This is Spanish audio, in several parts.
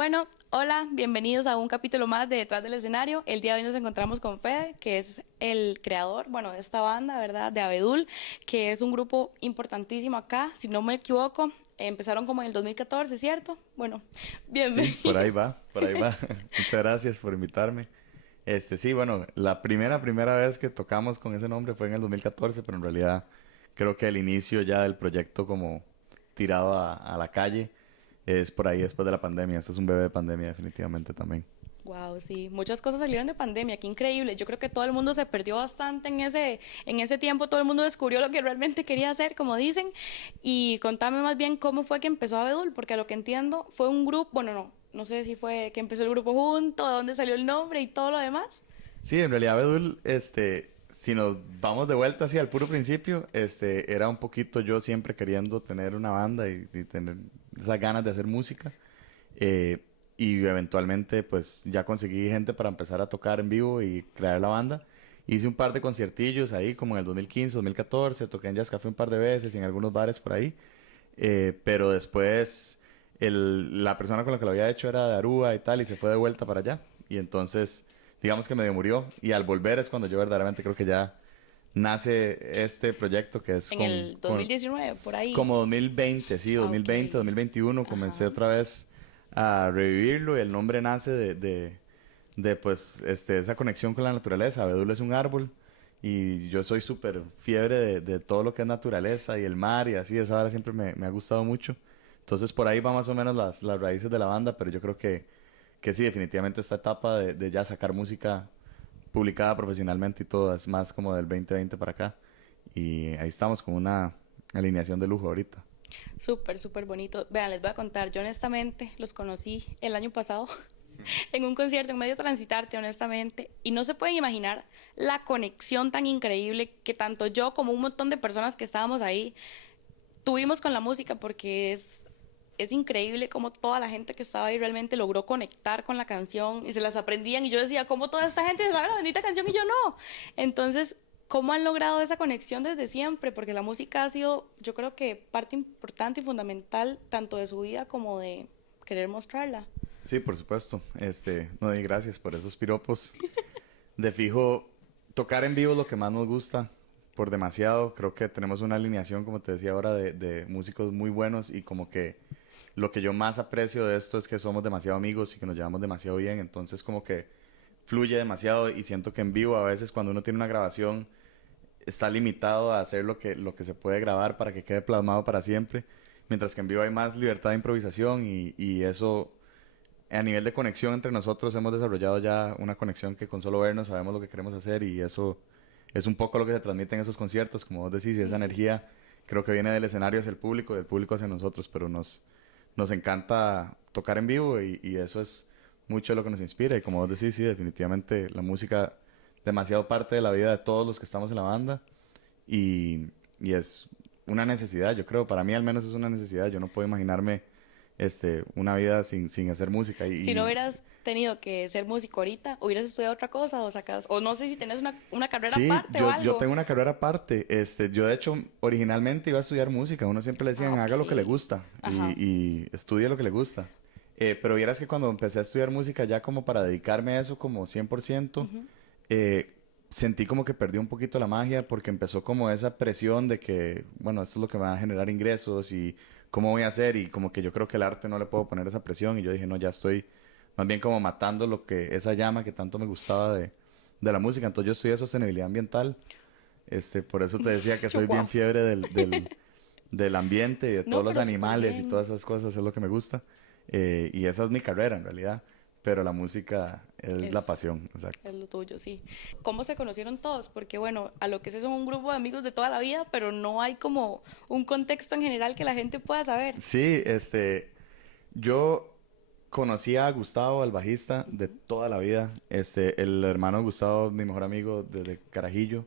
Bueno, hola, bienvenidos a un capítulo más de Detrás del Escenario. El día de hoy nos encontramos con Fede, que es el creador, bueno, de esta banda, ¿verdad? De Abedul, que es un grupo importantísimo acá, si no me equivoco. Empezaron como en el 2014, ¿cierto? Bueno, Sí, por bienvenido. ahí va, por ahí va. Muchas gracias por invitarme. Sí, bueno, la primera vez que tocamos con ese nombre fue en el 2014, pero en realidad creo que el inicio ya del proyecto como tirado a la calle es por ahí después de la pandemia. Este es un bebé de pandemia definitivamente también. Wow, sí, muchas cosas salieron de pandemia, qué increíble. Yo creo que todo el mundo se perdió bastante en ese tiempo, todo el mundo descubrió lo que realmente quería hacer, como dicen. Y contame más bien cómo fue que empezó Abedul, porque a lo que entiendo fue un grupo, bueno, no sé si fue que empezó el grupo junto, de dónde salió el nombre y todo lo demás. Sí, en realidad Abedul, si nos vamos de vuelta hacia el puro principio, era un poquito yo siempre queriendo tener una banda y tener esas ganas de hacer música. Eh, y eventualmente pues ya conseguí gente para empezar a tocar en vivo y crear la banda. Hice un par de conciertillos ahí como en el 2015, 2014, toqué en Jazz Café un par de veces y en algunos bares por ahí. Pero después la persona con la que lo había hecho era de Aruba y tal y se fue de vuelta para allá. Y entonces digamos que medio murió y al volver es cuando yo verdaderamente creo que ya nace este proyecto que es En el 2019, por ahí. como 2020, sí, Ah, ok. 2020, 2021, comencé Ajá. otra vez a revivirlo y el nombre nace pues, esa conexión con la naturaleza. Abedul es un árbol y yo soy súper fiebre de todo lo que es naturaleza y el mar y así, esa hora siempre me ha gustado mucho. Entonces por ahí va más o menos las raíces de la banda, pero yo creo que sí, definitivamente esta etapa de ya sacar música publicada profesionalmente y todo es más como del 2020 para acá. Y ahí estamos con una alineación de lujo ahorita. Súper, súper bonito. Vean, les voy a contar, yo honestamente los conocí el año pasado en un concierto en medio transitarte, honestamente, y no se pueden imaginar la conexión tan increíble que tanto yo como un montón de personas que estábamos ahí tuvimos con la música, porque es increíble cómo toda la gente que estaba ahí realmente logró conectar con la canción y se las aprendían y yo decía, ¿cómo toda esta gente sabe la bendita canción y yo no? Entonces, ¿cómo han logrado esa conexión desde siempre? Porque la música ha sido, yo creo que parte importante y fundamental tanto de su vida como de querer mostrarla. Sí, por supuesto. No, y gracias por esos piropos. De fijo, tocar en vivo es lo que más nos gusta, por demasiado. Creo que tenemos una alineación, como te decía ahora, de músicos muy buenos y como que lo que yo más aprecio de esto es que somos demasiado amigos y que nos llevamos demasiado bien. Entonces como que fluye demasiado y siento que en vivo a veces cuando uno tiene una grabación está limitado a hacer lo que se puede grabar para que quede plasmado para siempre. Mientras que en vivo hay más libertad de improvisación y eso a nivel de conexión entre nosotros hemos desarrollado ya una conexión que con solo vernos sabemos lo que queremos hacer y eso es un poco lo que se transmite en esos conciertos, como vos decís, y esa energía creo que viene del escenario hacia el público, del público hacia nosotros, pero nos encanta tocar en vivo y eso es mucho de lo que nos inspira y como vos decís, sí, definitivamente la música demasiado parte de la vida de todos los que estamos en la banda y es una necesidad, yo creo, para mí al menos es una necesidad, yo no puedo imaginarme una vida sin hacer música Si no hubieras tenido que ser músico ahorita, hubieras estudiado otra cosa o sacas, o no sé si tenés una carrera sí, aparte o yo algo. tengo una carrera aparte. Yo de hecho originalmente iba a estudiar música. Uno siempre le Ah, decían haga lo que le ok. gusta Ajá. y estudie lo que le gusta. Pero vieras que cuando empecé a estudiar música ya como para dedicarme a eso como 100%, eh, sentí como que perdí un poquito la magia porque empezó como esa presión de que, bueno, esto es lo que me va a generar ingresos y cómo voy a hacer y como que yo creo que el arte no le puedo poner esa presión y yo dije, no, ya estoy más bien como matando esa llama que tanto me gustaba de la música. Entonces yo estudié sostenibilidad ambiental. Por eso te decía que soy bien Wow. fiebre del ambiente y de todos No, los pero súper animales y bien. todas esas cosas, es lo que me gusta. Y esa es mi carrera en realidad. Pero la música es la Es, pasión, exacto. es lo tuyo, sí. ¿Cómo se conocieron todos? Porque bueno, a lo que sé son un grupo de amigos de toda la vida, pero no hay como un contexto en general que la gente pueda saber. Sí, yo conocí a Gustavo, al bajista, de toda la vida. El hermano de Gustavo, mi mejor amigo desde Carajillo.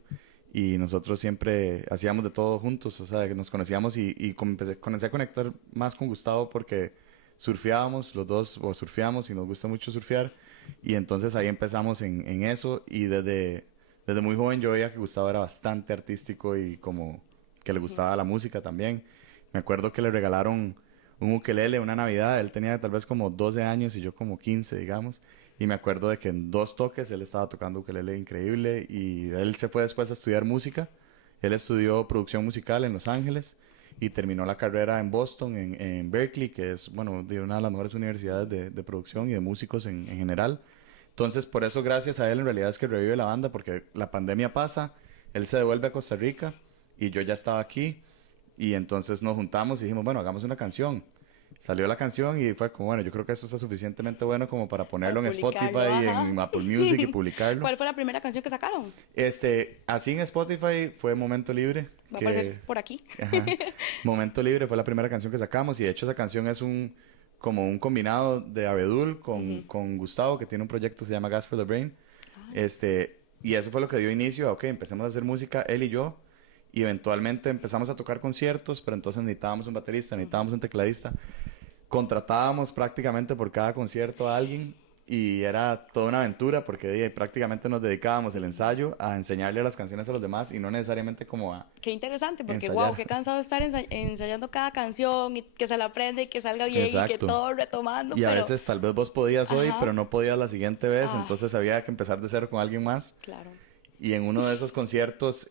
Y nosotros siempre hacíamos de todo juntos. O sea, que nos conocíamos y comencé a conectar más con Gustavo porque surfeábamos los dos, o surfeamos y nos gusta mucho surfear. Y entonces ahí empezamos en eso. Y desde muy joven yo veía que Gustavo era bastante artístico y como que le gustaba la música también. Me acuerdo que le regalaron un ukelele una Navidad. Él tenía tal vez como 12 años y yo como 15, digamos. Y me acuerdo de que en 2 toques él estaba tocando ukelele increíble y él se fue después a estudiar música. Él estudió producción musical en Los Ángeles y terminó la carrera en Boston, en Berkeley, que es, bueno, de una de las mejores universidades de producción y de músicos en general. Entonces, por eso, gracias a él, en realidad es que revive la banda, porque la pandemia pasa, él se devuelve a Costa Rica y yo ya estaba aquí. Y entonces nos juntamos y dijimos, bueno, hagamos una canción. Salió la canción y fue como, bueno, yo creo que eso está suficientemente bueno como para ponerlo en Spotify y en Apple Music y publicarlo. ¿Cuál fue la primera canción que sacaron? Así en Spotify fue Momento Libre. Va a aparecer por aquí. Ajá. Momento Libre fue la primera canción que sacamos y de hecho esa canción es como un combinado de Abedul con Gustavo, que tiene un proyecto que se llama Gas for the Brain. Y eso fue lo que dio inicio a, ok, empecemos a hacer música él y yo. Y eventualmente empezamos a tocar conciertos, pero entonces necesitábamos un baterista, necesitábamos un tecladista. Contratábamos prácticamente por cada concierto a alguien y era toda una aventura porque prácticamente nos dedicábamos el ensayo a enseñarle las canciones a los demás y no necesariamente como a Qué interesante, porque ensayar. wow, qué cansado estar ensayando cada canción y que se la aprenda y que salga bien Exacto. y que todo retomando. Y a veces tal vez vos podías hoy, Ajá. pero no podías la siguiente vez, entonces había que empezar de cero con alguien más. Claro. Y en uno de esos conciertos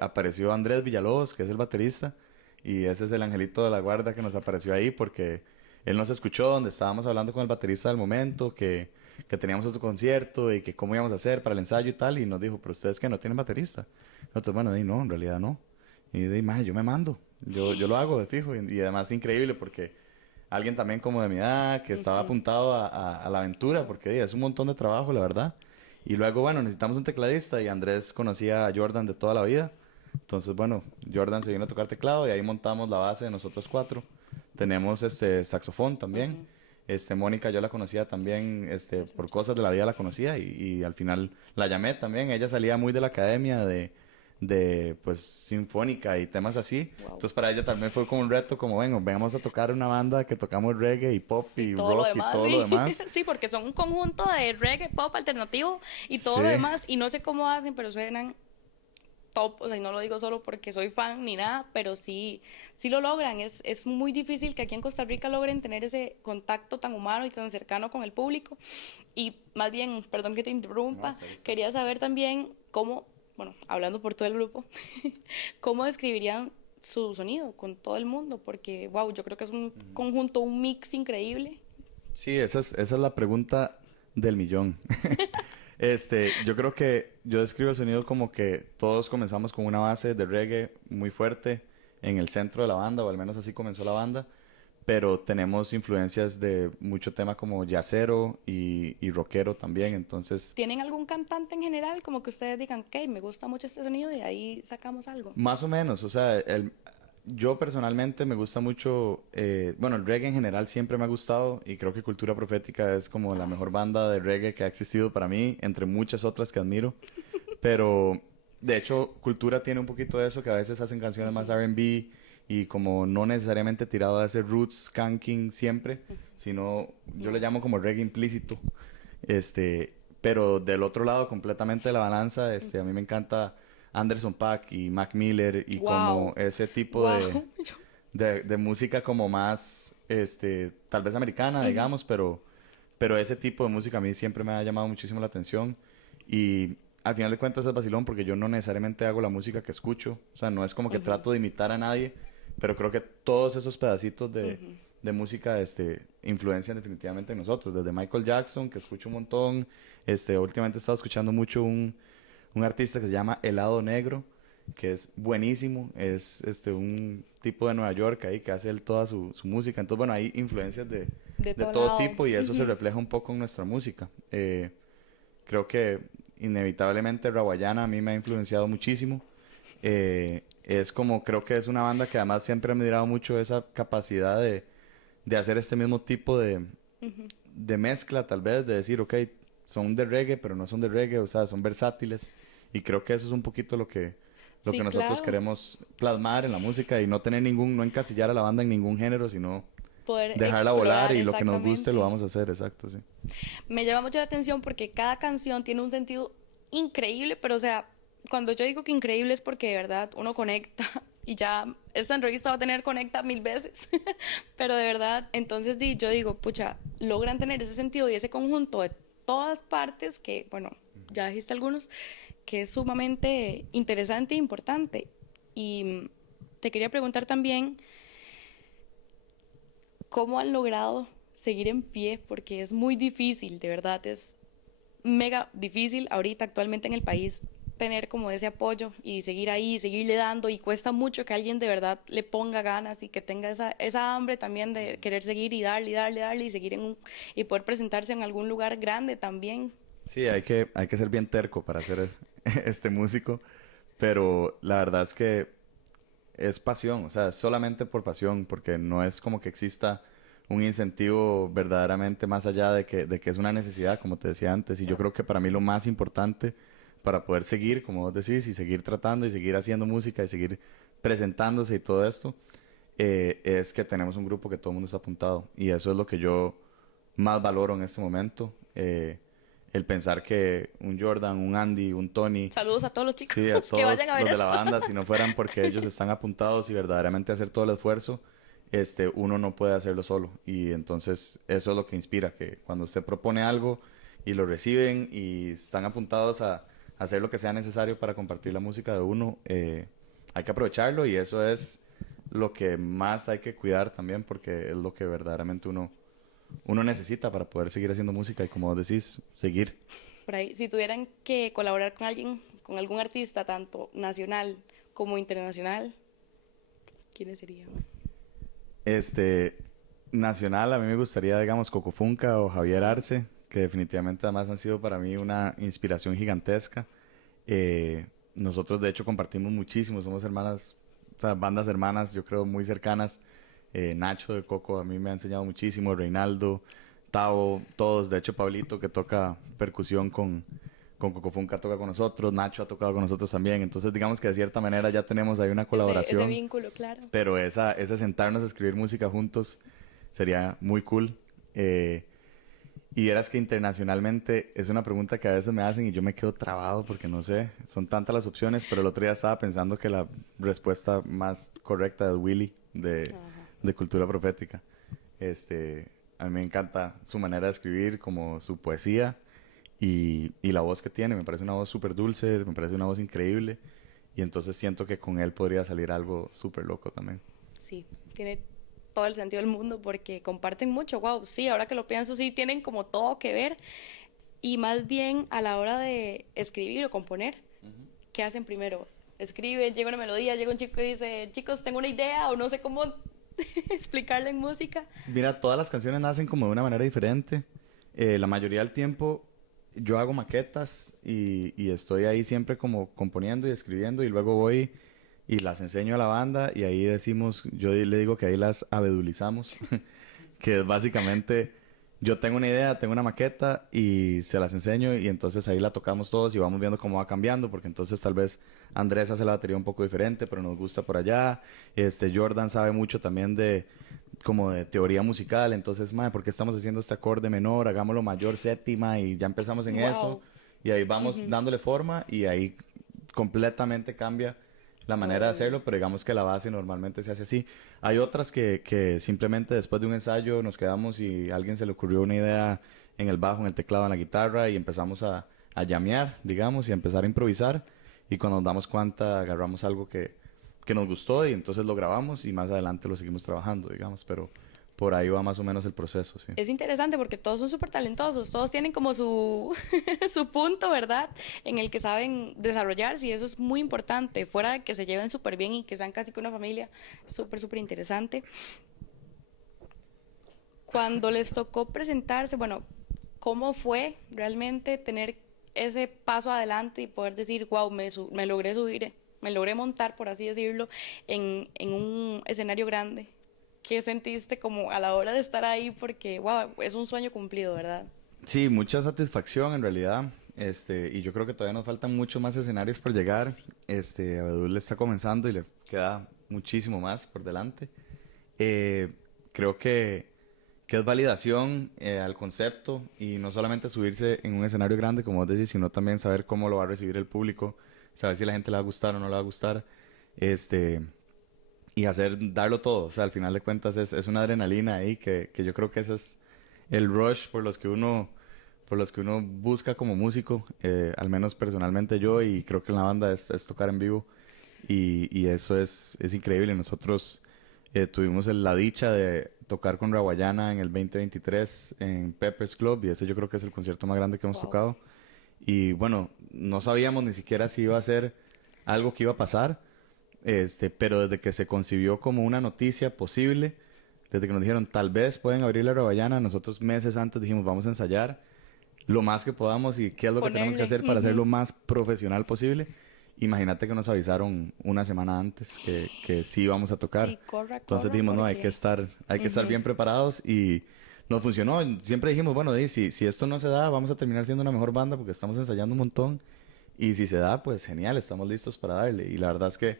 apareció Andrés Villalobos, que es el baterista, y ese es el angelito de la guarda que nos apareció ahí porque él nos escuchó donde estábamos hablando con el baterista del momento, que teníamos otro concierto y que cómo íbamos a hacer para el ensayo y tal, y nos dijo, pero ustedes que no tienen baterista. Nosotros, bueno, no, en realidad no. Y de yo me mando, yo lo hago de fijo, y además increíble porque alguien también como de mi edad, que estaba apuntado a la aventura, porque es un montón de trabajo, la verdad. Y luego, bueno, necesitamos un tecladista y Andrés conocía a Jordan de toda la vida. Entonces, bueno, Jordan se vino a tocar teclado y ahí montamos la base de nosotros 4. Tenemos saxofón también. Mónica yo la conocía también, por cosas de la vida la conocía y al final la llamé también. Ella salía muy de la academia pues sinfónica y temas así. Wow. Entonces para ella también fue como un reto, como vengamos a tocar una banda que tocamos reggae y pop y rock y todo lo demás. Sí, porque son un conjunto de reggae, pop, alternativo y todo lo demás. Y no sé cómo hacen, pero suenan top. O sea, y no lo digo solo porque soy fan ni nada, pero sí lo logran. Es muy difícil que aquí en Costa Rica logren tener ese contacto tan humano y tan cercano con el público. Y más bien, perdón que te interrumpa, quería saber también cómo, bueno, hablando por todo el grupo, ¿cómo describirían su sonido con todo el mundo? Porque, wow, yo creo que es un conjunto, un mix increíble. Sí, esa es la pregunta del millón. Yo creo que yo describo el sonido como que todos comenzamos con una base de reggae muy fuerte en el centro de la banda, o al menos así comenzó la banda, pero tenemos influencias de mucho tema como jazzero y rockero también, entonces... ¿Tienen algún cantante en general como que ustedes digan, ok, me gusta mucho este sonido y de ahí sacamos algo? Más o menos, o sea, yo personalmente me gusta mucho, bueno, el reggae en general siempre me ha gustado y creo que Cultura Profética es como la mejor banda de reggae que ha existido para mí, entre muchas otras que admiro, pero de hecho Cultura tiene un poquito de eso, que a veces hacen canciones más R&B y como no necesariamente tirado a ese roots skanking siempre, sino yo le llamo como reggae implícito, pero del otro lado completamente de la balanza, a mí me encanta Anderson .Paak y Mac Miller y como ese tipo de música como más, tal vez americana, digamos, pero ese tipo de música a mí siempre me ha llamado muchísimo la atención y al final de cuentas es vacilón porque yo no necesariamente hago la música que escucho, o sea, no es como que trato de imitar a nadie, pero creo que todos esos pedacitos de música influencian definitivamente en nosotros, desde Michael Jackson, que escucho un montón, últimamente he estado escuchando mucho un artista que se llama Helado Negro, que es buenísimo, es un tipo de Nueva York ahí que hace toda su música, entonces bueno, hay influencias de todo tipo y eso se refleja un poco en nuestra música. Creo que inevitablemente Rawayana a mí me ha influenciado muchísimo. Es como, creo que es una banda que además siempre me ha admirado mucho esa capacidad de hacer este mismo tipo de mezcla, tal vez, de decir, ok, son de reggae, pero no son de reggae, o sea, son versátiles. Y creo que eso es un poquito lo que nosotros queremos plasmar en la música y no tener no encasillar a la banda en ningún género, sino poder dejarla volar y lo que nos guste lo vamos a hacer, exacto, sí. Me llama mucho la atención porque cada canción tiene un sentido increíble, pero o sea, cuando yo digo que increíble es porque de verdad uno conecta y ya esta entrevista va a tener Conecta 1000 veces. Pero de verdad, entonces yo digo, pucha, logran tener ese sentido y ese conjunto de todas partes que, bueno, ya dijiste algunos, que es sumamente interesante e importante. Y te quería preguntar también, ¿cómo han logrado seguir en pie? Porque es muy difícil, de verdad, es mega difícil ahorita actualmente en el país tener como ese apoyo y seguir ahí, seguirle dando, y cuesta mucho que alguien de verdad le ponga ganas y que tenga esa hambre también de querer seguir y darle, y darle, darle y seguir y poder presentarse en algún lugar grande también. Sí, hay que ser bien terco para ser este músico, pero la verdad es que es pasión, o sea, es solamente por pasión, porque no es como que exista un incentivo verdaderamente más allá de que es una necesidad, como te decía antes. Y yo creo que para mí lo más importante para poder seguir, como vos decís, y seguir tratando y seguir haciendo música y seguir presentándose y todo esto, es que tenemos un grupo que todo el mundo está apuntado. Y eso es lo que yo más valoro en este momento. El pensar que un Jordan, un Andy, un Tony... Saludos a todos los chicos Sí, a todos que vayan a ver los de la esto. banda, si no fueran porque ellos están apuntados y verdaderamente hacer todo el esfuerzo, uno no puede hacerlo solo. Y entonces eso es lo que inspira, que cuando usted propone algo y lo reciben y están apuntados a hacer lo que sea necesario para compartir la música de uno, hay que aprovecharlo, y eso es lo que más hay que cuidar también, porque es lo que verdaderamente uno necesita para poder seguir haciendo música y, como vos decís, seguir. Por ahí, si tuvieran que colaborar con alguien, con algún artista, tanto nacional como internacional, ¿quiénes serían? Nacional, a mí me gustaría, digamos, Coco Funca o Javier Arce, que definitivamente además han sido para mí una inspiración gigantesca. Nosotros, de hecho, compartimos muchísimo, somos hermanas, o sea, bandas hermanas, yo creo, muy cercanas. Nacho de Coco a mí me ha enseñado muchísimo, Reinaldo, Tavo, todos. De hecho, Pablito, que toca percusión con Coco Funca, toca con nosotros. Nacho ha tocado con nosotros también. Entonces, digamos que de cierta manera ya tenemos ahí una colaboración. Ese vínculo, claro. Pero ese sentarnos a escribir música juntos sería muy cool. Y verás que internacionalmente es una pregunta que a veces me hacen y yo me quedo trabado porque no sé, son tantas las opciones, pero el otro día estaba pensando que la respuesta más correcta es Willy de Cultura Profética. A mí me encanta su manera de escribir, como su poesía y la voz que tiene. Me parece una voz súper dulce, me parece una voz increíble, y entonces siento que con él podría salir algo súper loco también. Sí, tiene todo el sentido del mundo porque comparten mucho. Wow, sí, ahora que lo pienso, sí, tienen como todo que ver. Y más bien a la hora de escribir o componer, ¿qué hacen primero? Escriben, llega una melodía, llega un chico y dice, chicos, tengo una idea, o no sé cómo explicarlo en música. Mira, todas las canciones nacen como de una manera diferente. La mayoría del tiempo yo hago maquetas y estoy ahí siempre como componiendo y escribiendo, y luego voy y las enseño a la banda, y ahí decimos, yo le digo que ahí las abedulizamos, que es básicamente, yo tengo una idea, tengo una maqueta y se las enseño, y entonces ahí la tocamos todos y vamos viendo cómo va cambiando, porque entonces tal vez Andrés hace la batería un poco diferente, pero nos gusta por allá. Jordan sabe mucho también como de teoría musical, entonces, madre, ¿por qué estamos haciendo este acorde menor? Hagámoslo mayor, séptima, y ya empezamos en eso, y ahí vamos dándole forma, y ahí completamente cambia la manera de hacerlo, pero digamos que la base normalmente se hace así. Hay otras que simplemente después de un ensayo nos quedamos y a alguien se le ocurrió una idea en el bajo, en el teclado, en la guitarra, y empezamos a llamear, digamos, y a empezar a improvisar, y cuando nos damos cuenta agarramos algo que nos gustó, y entonces lo grabamos y más adelante lo seguimos trabajando, digamos, pero por ahí va más o menos el proceso, sí. Es interesante porque todos son súper talentosos, todos tienen como su, su punto, ¿verdad? En el que saben desarrollarse, y eso es muy importante, fuera de que se lleven súper bien y que sean casi que una familia, súper, súper interesante. Cuando les tocó presentarse, bueno, ¿cómo fue realmente tener ese paso adelante y poder decir, wow, me logré subir, me logré montar, por así decirlo, en un escenario grande? ¿Qué sentiste como a la hora de estar ahí? Porque, wow, es un sueño cumplido, ¿verdad? Sí, mucha satisfacción en realidad. Y yo creo que todavía nos faltan muchos más escenarios por llegar. Sí. Abedul está comenzando y le queda muchísimo más por delante. Creo que es validación al concepto, y no solamente subirse en un escenario grande, como vos decís, sino también saber cómo lo va a recibir el público, saber si a la gente le va a gustar o no le va a gustar. y hacer, darlo todo. O sea, al final de cuentas es una adrenalina ahí que yo creo que ese es el rush por los que uno busca como músico, al menos personalmente yo, y creo que en la banda es tocar en vivo. Y eso es increíble. Nosotros tuvimos la dicha de tocar con Rawayana en el 2023 en Peppers Club, y ese yo creo que es el concierto más grande que hemos Wow. tocado. Y bueno, no sabíamos ni siquiera si iba a ser algo que iba a pasar, pero desde que se concibió como una noticia posible, desde que nos dijeron tal vez pueden abrir la Rawayana, nosotros meses antes dijimos vamos a ensayar lo más que podamos y qué es lo que tenemos que Ponerle. hacer para hacer lo Ujú. más profesional posible. Imagínate que nos avisaron una semana antes que sí íbamos a tocar. Sí, corra, Entonces corra, dijimos, no, porque... hay que estar Ujú. bien preparados y nos funcionó. Siempre dijimos, bueno, si esto no se da, vamos a terminar siendo una mejor banda porque estamos ensayando un montón. Y si se da, pues genial, estamos listos para darle. Y la verdad es que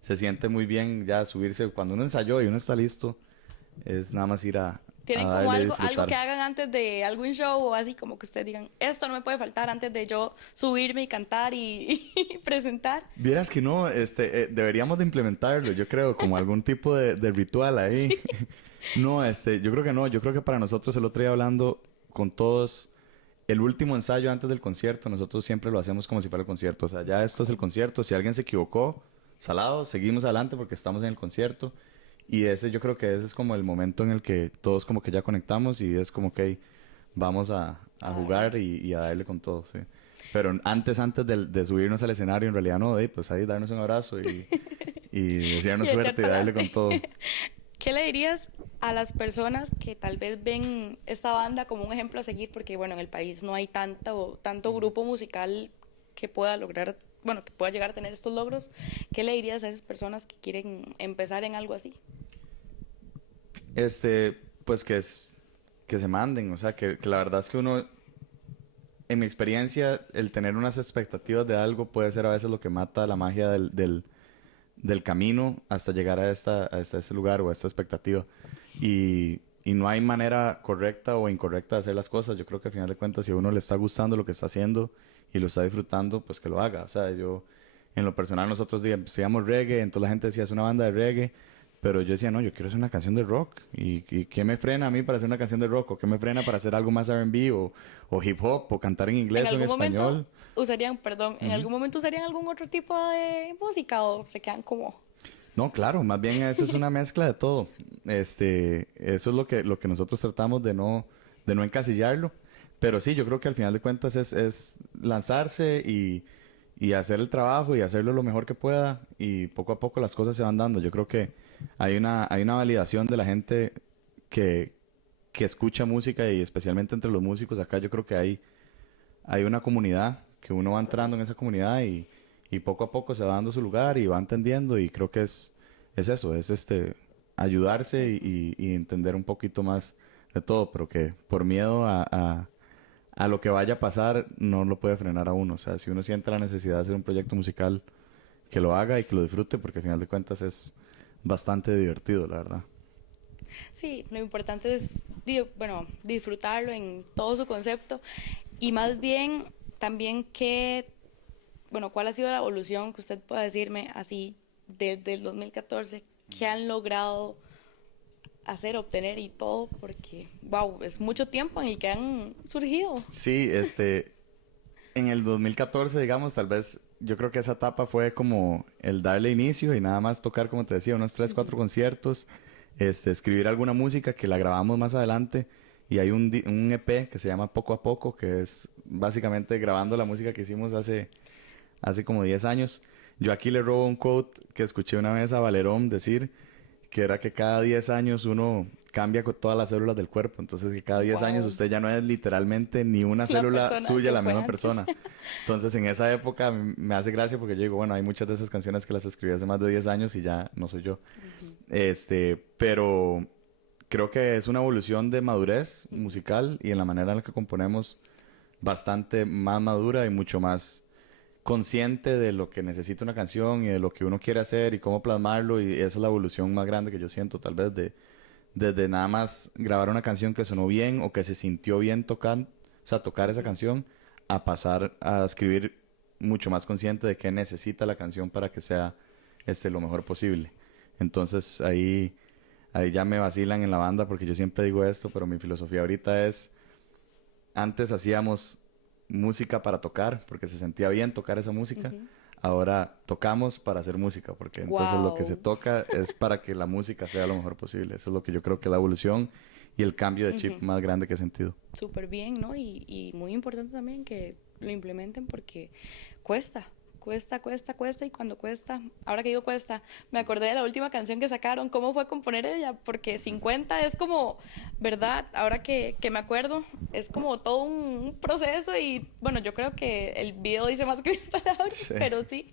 se siente muy bien ya subirse. Cuando uno ensayó y uno está listo, es nada más ir a ¿Tienen como darle y algo que disfrutar. hagan antes de algún show o así como que ustedes digan, esto no me puede faltar antes de yo subirme y cantar y presentar? Vieras que no, deberíamos de implementarlo, yo creo, como algún tipo de ritual ahí. Sí. No, yo creo que no, yo creo que para nosotros el otro día hablando con todos, el último ensayo antes del concierto, nosotros siempre lo hacemos como si fuera el concierto, o sea, ya esto es el concierto, si alguien se equivocó, salado, seguimos adelante porque estamos en el concierto y ese yo creo que ese es como el momento en el que todos como que ya conectamos y es como que vamos a A jugar darle. y a darle con todo, sí. Pero antes de subirnos al escenario, en realidad no, pues ahí darnos un abrazo y Y desearnos echar suerte y para darle con adelante. todo. ¿Qué le dirías a las personas que tal vez ven esta banda como un ejemplo a seguir? Porque, bueno, en el país no hay tanto grupo musical que pueda lograr, bueno, que pueda llegar a tener estos logros. ¿Qué le dirías a esas personas que quieren empezar en algo así? Pues que se manden, o sea, que la verdad es que uno, en mi experiencia, el tener unas expectativas de algo puede ser a veces lo que mata la magia del camino hasta llegar hasta ese lugar o a esta expectativa. Y no hay manera correcta o incorrecta de hacer las cosas. Yo creo que al final de cuentas, si a uno le está gustando lo que está haciendo y lo está disfrutando, pues que lo haga. O sea, en lo personal, nosotros decíamos reggae, entonces la gente decía, es una banda de reggae. Pero yo decía, no, yo quiero hacer una canción de rock. ¿Y qué me frena a mí para hacer una canción de rock? ¿O qué me frena para hacer algo más R&B o hip hop o cantar en ¿En inglés o en algún momento español? usarían, perdón, en Ujú. algún momento usarían algún otro tipo de música o se quedan como... No, claro, más bien eso es una mezcla de todo. Eso es lo que nosotros tratamos de no encasillarlo. Pero sí, yo creo que al final de cuentas es lanzarse y hacer el trabajo y hacerlo lo mejor que pueda y poco a poco las cosas se van dando. Yo creo que hay una validación de la gente que, que escucha música y especialmente entre los músicos acá yo creo que hay una comunidad que uno va entrando en esa comunidad y poco a poco se va dando su lugar y va entendiendo y creo que es eso, es ayudarse y entender un poquito más de todo, pero que por miedo a lo que vaya a pasar no lo puede frenar a uno. O sea, si uno siente la necesidad de hacer un proyecto musical, que lo haga y que lo disfrute porque al final de cuentas es bastante divertido, la verdad. Sí, lo importante es, bueno, disfrutarlo en todo su concepto y más bien también que, bueno, cuál ha sido la evolución que usted pueda decirme así desde el 2014, qué han logrado hacer, obtener y todo, porque, wow, es mucho tiempo en el que han surgido. Sí, en el 2014, digamos, tal vez yo creo que esa etapa fue como el darle inicio y nada más tocar, como te decía, unos 3 4 conciertos, escribir alguna música que la grabamos más adelante y hay un EP que se llama Poco a Poco, que es básicamente grabando la música que hicimos hace como 10 años. Yo aquí le robo un quote que escuché una vez a Valerón decir, que era que cada 10 años uno cambia con todas las células del cuerpo. Entonces, que cada 10 años Wow, usted ya no es literalmente ni una la célula persona suya, que la fue misma antes. persona. Entonces, en esa época me hace gracia porque yo digo, bueno, hay muchas de esas canciones que las escribí hace más de 10 años y ya no soy yo. Pero creo que es una evolución de madurez musical y en la manera en la que componemos bastante más madura y mucho más consciente de lo que necesita una canción y de lo que uno quiere hacer y cómo plasmarlo y esa es la evolución más grande que yo siento tal vez desde nada más grabar una canción que sonó bien o que se sintió bien tocar, o sea, tocar esa canción a pasar a escribir mucho más consciente de qué necesita la canción para que sea lo mejor posible. Entonces ahí ya me vacilan en la banda porque yo siempre digo esto, pero mi filosofía ahorita es, antes hacíamos música para tocar porque se sentía bien tocar esa música. Ujú. Ahora tocamos para hacer música porque entonces lo que se Wow. toca es para que la música sea lo mejor posible. Eso es lo que yo creo que es la evolución y el cambio de chip Ujú. más grande que he sentido. Súper bien, ¿no? Y muy importante también que lo implementen porque cuesta, cuesta. Y cuando cuesta, ahora que digo cuesta, me acordé de la última canción que sacaron. ¿Cómo fue componer ella? Porque 50 es como, ¿verdad? Ahora que me acuerdo, es como todo un proceso. Y bueno, yo creo que el video dice más que mil palabras, Sí. pero sí.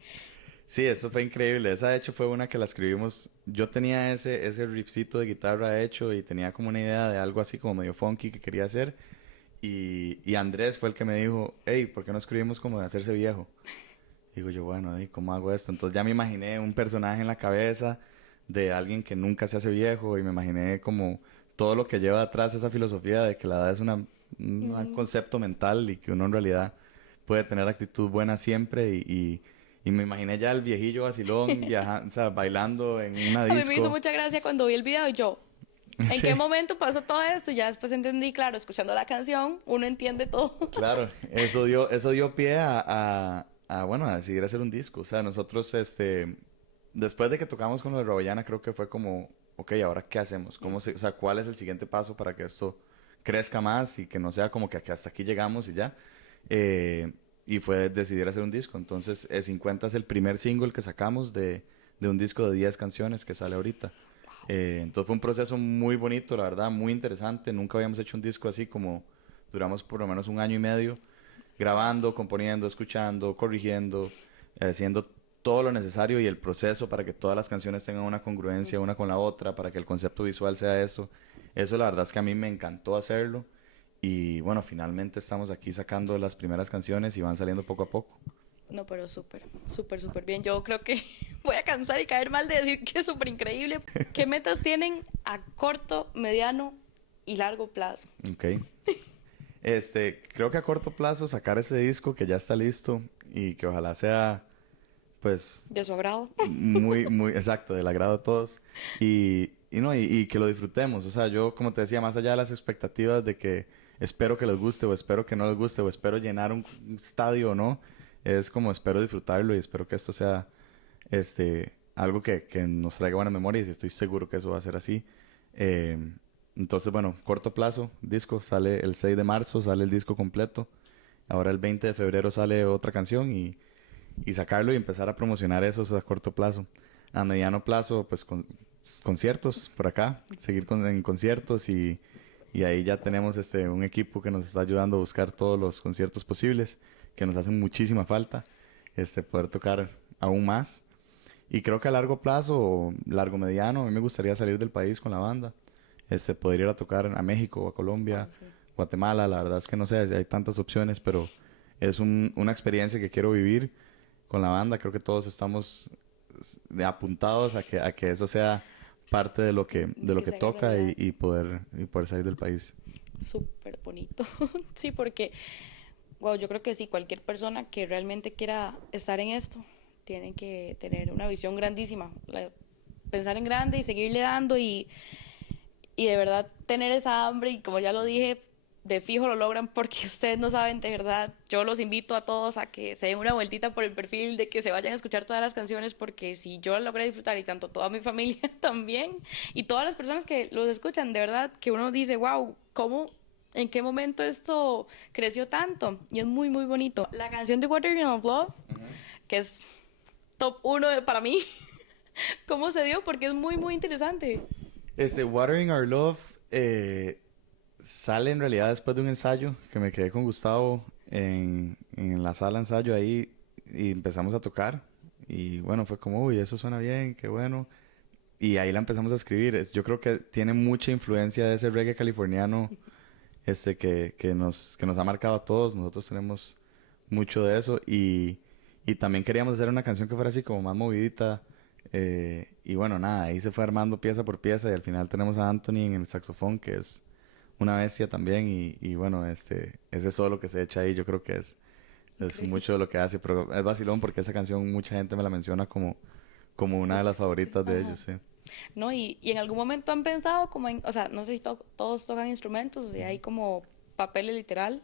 Sí, eso fue increíble. Esa, de hecho, fue una que la escribimos. Yo tenía ese riffcito de guitarra hecho y tenía como una idea de algo así como medio funky que quería hacer. Y Andrés fue el que me dijo, hey, ¿por qué no escribimos como de hacerse viejo? Digo yo, bueno, ¿y cómo hago esto? Entonces ya me imaginé un personaje en la cabeza de alguien que nunca se hace viejo y me imaginé como todo lo que lleva atrás esa filosofía de que la edad es un Mm. concepto mental y que uno en realidad puede tener actitud buena siempre y me imaginé ya el viejillo vacilón viajando, o sea, bailando en una A mí me hizo disco. mucha gracia cuando vi el video y yo, ¿en qué Sí, momento pasó todo esto? Y ya después entendí, claro, escuchando la canción, uno entiende todo. claro, eso dio pie bueno, a decidir hacer un disco. O sea, nosotros, después de que tocamos con lo de Rawayana, creo que fue como, ok, ¿ahora qué hacemos? O sea, ¿cuál es el siguiente paso para que esto crezca más y que no sea como que hasta aquí llegamos y ya? Y fue decidir hacer un disco. Entonces, 50 es el primer single que sacamos de un disco de 10 canciones que sale ahorita. Entonces fue un proceso muy bonito, la verdad, muy interesante. Nunca habíamos hecho un disco así como duramos por lo menos un año y medio grabando, componiendo, escuchando, corrigiendo, haciendo todo lo necesario y el proceso para que todas las canciones tengan una congruencia una con la otra, para que el concepto visual sea eso. Eso la verdad es que a mí me encantó hacerlo y bueno, finalmente estamos aquí sacando las primeras canciones y van saliendo poco a poco. No, pero súper bien. Yo creo que voy a cansar y caer mal de decir que es súper increíble. ¿Qué metas tienen a corto, mediano y largo plazo? Ok. Creo que a corto plazo sacar ese disco que ya está listo y que ojalá sea pues De su agrado. muy exacto, del agrado de todos y no, y que lo disfrutemos. O sea, yo como te decía, más allá de las expectativas de que espero que les guste o espero que no les guste o espero llenar un estadio o no, es como espero disfrutarlo y espero que esto sea algo que nos traiga buenas memorias y estoy seguro que eso va a ser así. Eh, entonces, bueno, corto plazo, disco, sale el 6 de marzo, sale el disco completo. Ahora el 20 de febrero sale otra canción y sacarlo y empezar a promocionar eso es a corto plazo. A mediano plazo, pues conciertos por acá, seguir en conciertos y ahí ya tenemos un equipo que nos está ayudando a buscar todos los conciertos posibles, que nos hacen muchísima falta, poder tocar aún más. Y creo que a largo plazo, o largo mediano, a mí me gustaría salir del país con la banda, poder ir a tocar a México, a Colombia, Wow, sí. Guatemala, la verdad es que no sé, hay tantas opciones, pero es una experiencia que quiero vivir con la banda. Creo que todos estamos apuntados a que eso sea parte de lo Que que se haga toca realidad. y poder salir del país. Súper bonito. Sí, porque, wow, yo creo que sí, cualquier persona que realmente quiera estar en esto tiene que tener una visión grandísima. Pensar en grande y seguirle dando y de verdad tener esa hambre y como ya lo dije, de fijo lo logran porque ustedes no saben de verdad. Yo los invito a todos a que se den una vueltita por el perfil, de que se vayan a escuchar todas las canciones porque si yo la logré disfrutar y tanto toda mi familia también y todas las personas que los escuchan, de verdad que uno dice, wow, ¿cómo? ¿En qué momento esto creció tanto? Y es muy bonito. La canción de Watering of Love, que es top uno para mí, ¿cómo se dio? Porque es muy interesante. Watering Our Love sale en realidad después de un ensayo que me quedé con Gustavo en la sala de ensayo ahí y empezamos a tocar. Y bueno, fue como, uy, eso suena bien, qué bueno. Y ahí la empezamos a escribir. Yo creo que tiene mucha influencia de ese reggae californiano que nos ha marcado a todos. Nosotros tenemos mucho de eso y también queríamos hacer una canción que fuera así como más movidita. Y bueno, nada, ahí se fue armando pieza por pieza y al final tenemos a Anthony en el saxofón, que es una bestia también y bueno, ese solo que se echa ahí yo creo que es Increíble. mucho de lo que hace, pero es vacilón porque esa canción mucha gente me la menciona como como una de las favoritas de Ajá. ellos, sí. ¿No? Y en algún momento han pensado como en, o sea, no sé si todos tocan instrumentos, o sea, hay como papeles literal,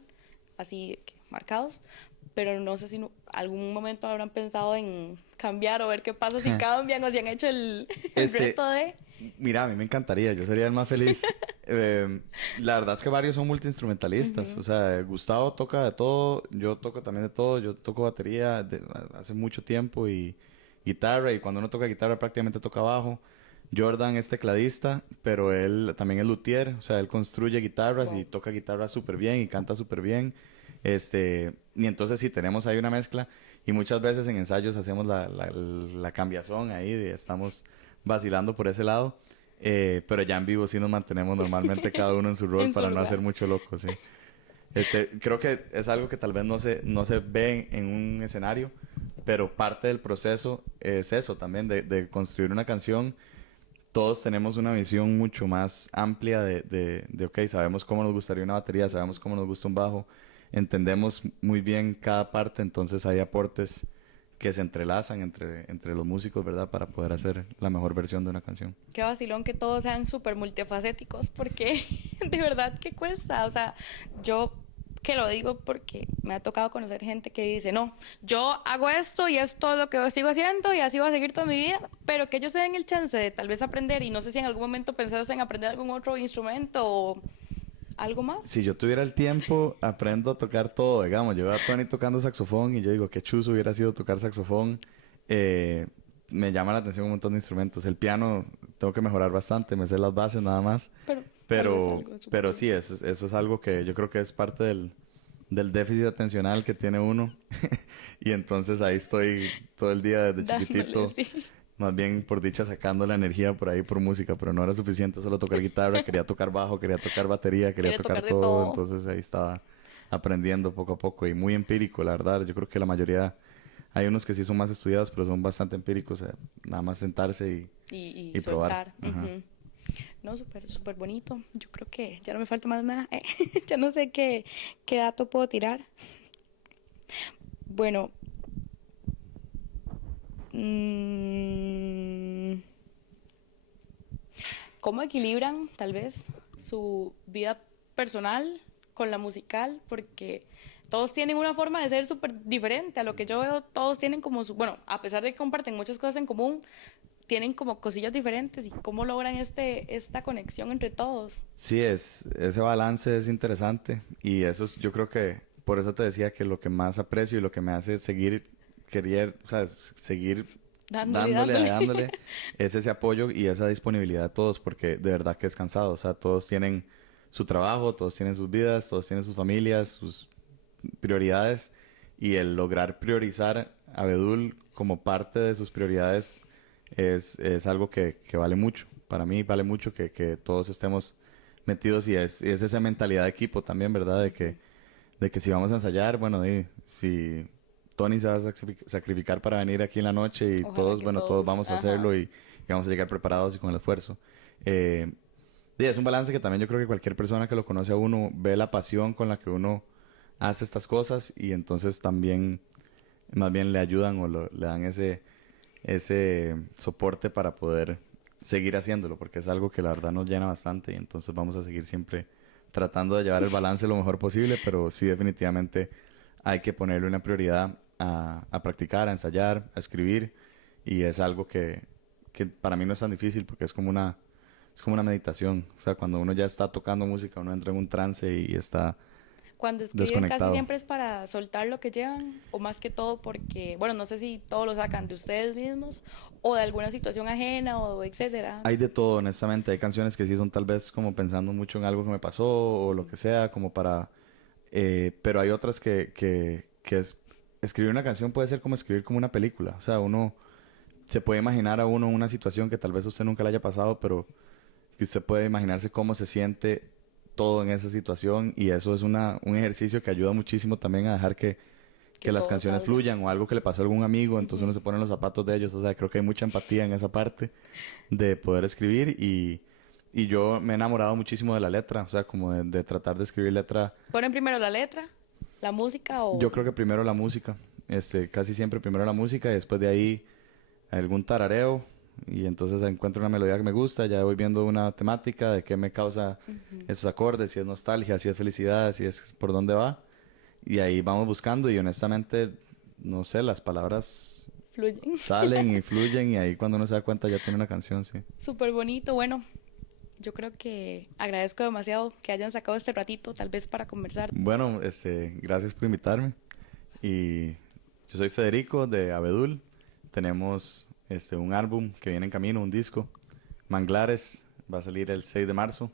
así marcados, pero no sé si algún momento habrán pensado en cambiar o ver qué pasa si cambian o si han hecho el Este, reto de... Mira, a mí me encantaría, yo sería el más feliz. La verdad es que varios son multiinstrumentalistas, o Ujú. sea, Gustavo toca de todo, yo toco también de todo, yo toco batería hace mucho tiempo y guitarra, y cuando uno toca guitarra prácticamente toca bajo. Jordan es tecladista, pero él también es luthier, o sea, él construye guitarras y Wow. toca guitarra súper bien y canta súper bien. Y entonces sí, tenemos ahí una mezcla y muchas veces en ensayos hacemos la cambiazón ahí, estamos vacilando por ese lado. Pero ya en vivo sí nos mantenemos normalmente cada uno en su rol En su para no hacer lugar. mucho loco, sí. Creo que es algo que tal vez no se ve en un escenario, pero parte del proceso es eso también, de construir una canción. Todos tenemos una visión mucho más amplia ok, sabemos cómo nos gustaría una batería, sabemos cómo nos gusta un bajo, entendemos muy bien cada parte, entonces hay aportes que se entrelazan entre los músicos, ¿verdad? Para poder hacer la mejor versión de una canción. Qué vacilón que todos sean súper multifacéticos porque de verdad que cuesta. O sea, yo que lo digo porque me ha tocado conocer gente que dice, no, yo hago esto y esto es lo que sigo haciendo y así voy a seguir toda mi vida, pero que ellos se den el chance de tal vez aprender y no sé si en algún momento pensás en aprender algún otro instrumento o algo más. Si yo tuviera el tiempo, aprendo a tocar todo, digamos. Yo veo a Tony tocando saxofón y yo digo, qué chuzo hubiera sido tocar saxofón. Eh, Me llama la atención un montón de instrumentos. El piano tengo que mejorar bastante, me sé las bases nada más. Pero tal vez algo súper Pero cool. sí, eso es algo que yo creo que es parte del déficit atencional que tiene uno. Y entonces ahí estoy todo el día desde Dándole, chiquitito, sí. más bien por dicha sacando la energía por ahí por música, pero no era suficiente solo tocar guitarra, quería tocar bajo, quería tocar batería, quería Quiere tocar tocar de todo, todo entonces ahí estaba aprendiendo poco a poco y muy empírico, la verdad. Yo creo que la mayoría, hay unos que sí son más estudiados, pero son bastante empíricos, nada más sentarse y y probar. soltar. Ajá. Ujú. No, súper, súper bonito. Yo creo que ya no me falta más nada. Ya no sé qué dato puedo tirar. Bueno, mm, ¿cómo equilibran tal vez su vida personal con la musical? Porque todos tienen una forma de ser súper diferente. A lo que yo veo, todos tienen como su... Bueno, a pesar de que comparten muchas cosas en común, tienen como cosillas diferentes. ¿Y cómo logran esta conexión entre todos? Sí, ese balance es interesante y eso es, yo creo que por eso te decía que lo que más aprecio y lo que me hace seguir, o sea, seguir Dándole, dándole, dándole. dándole, es ese apoyo y esa disponibilidad de todos, porque de verdad que es cansado, o sea, todos tienen su trabajo, todos tienen sus vidas, todos tienen sus familias, sus prioridades y el lograr priorizar a Bedul como parte de sus prioridades es algo que vale mucho. Para mí vale mucho que todos estemos metidos y es esa mentalidad de equipo también, ¿verdad? De que si vamos a ensayar, bueno, si Tony se va a sacrificar para venir aquí en la noche y Ojalá todos, que bueno, todos todos, vamos a ajá. hacerlo y vamos a llegar preparados y con el esfuerzo. Eh, y es un balance que también yo creo que cualquier persona que lo conoce a uno ve la pasión con la que uno hace estas cosas y entonces también más bien le ayudan o le dan ese soporte para poder seguir haciéndolo, porque es algo que la verdad nos llena bastante y entonces vamos a seguir siempre tratando de llevar el balance lo mejor posible, pero sí definitivamente hay que ponerle una prioridad a practicar, a ensayar, a escribir y es algo que para mí no es tan difícil porque es como una meditación, o sea, cuando uno ya está tocando música, uno entra en un trance y está Cuando escriben casi desconectado. siempre es para soltar lo que llevan, o más que todo porque, bueno, no sé si todo lo sacan de ustedes mismos o de alguna situación ajena o etcétera. Hay de todo, honestamente. Hay canciones que sí son tal vez como pensando mucho en algo que me pasó o lo que sea, como para... pero hay otras que es... Escribir una canción puede ser como escribir como una película. O sea, uno se puede imaginar a uno una situación que tal vez a usted nunca le haya pasado, pero que usted puede imaginarse cómo se siente todo en esa situación y eso es un ejercicio que ayuda muchísimo también a dejar Que que las todo canciones salga. fluyan o algo que le pasó a algún amigo, entonces Ujú. uno se pone en los zapatos de ellos, o sea, creo que hay mucha empatía en esa parte de poder escribir y yo me he enamorado muchísimo de la letra, o sea, como de tratar de escribir letra, ¿Ponen primero la letra, la música yo o...? creo que primero la música, casi siempre primero la música y después de ahí algún tarareo y entonces encuentro una melodía que me gusta, ya voy viendo una temática de qué me causa esos acordes, si es nostalgia, si es felicidad, si es por dónde va. Y ahí vamos buscando y honestamente, no sé, las palabras Fluyen. salen y fluyen y ahí cuando uno se da cuenta ya tiene una canción, sí. Súper bonito. Bueno, yo creo que agradezco demasiado que hayan sacado este ratito, tal vez para conversar. Bueno, gracias por invitarme. Y yo soy Federico de Abedul. Tenemos un álbum que viene en camino, un disco. Manglares va a salir el 6 de marzo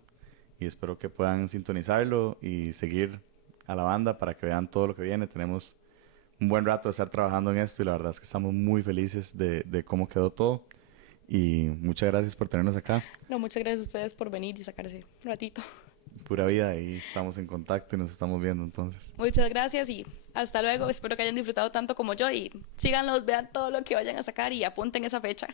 y espero que puedan sintonizarlo y seguir a la banda para que vean todo lo que viene. Tenemos un buen rato de estar trabajando en esto y la verdad es que estamos muy felices de cómo quedó todo. Y muchas gracias por tenernos acá. No, muchas gracias a ustedes por venir y sacar ese ratito. Pura vida y estamos en contacto y nos estamos viendo entonces. Muchas gracias y hasta luego. Espero que hayan disfrutado tanto como yo y síganlos, vean todo lo que vayan a sacar y apunten esa fecha.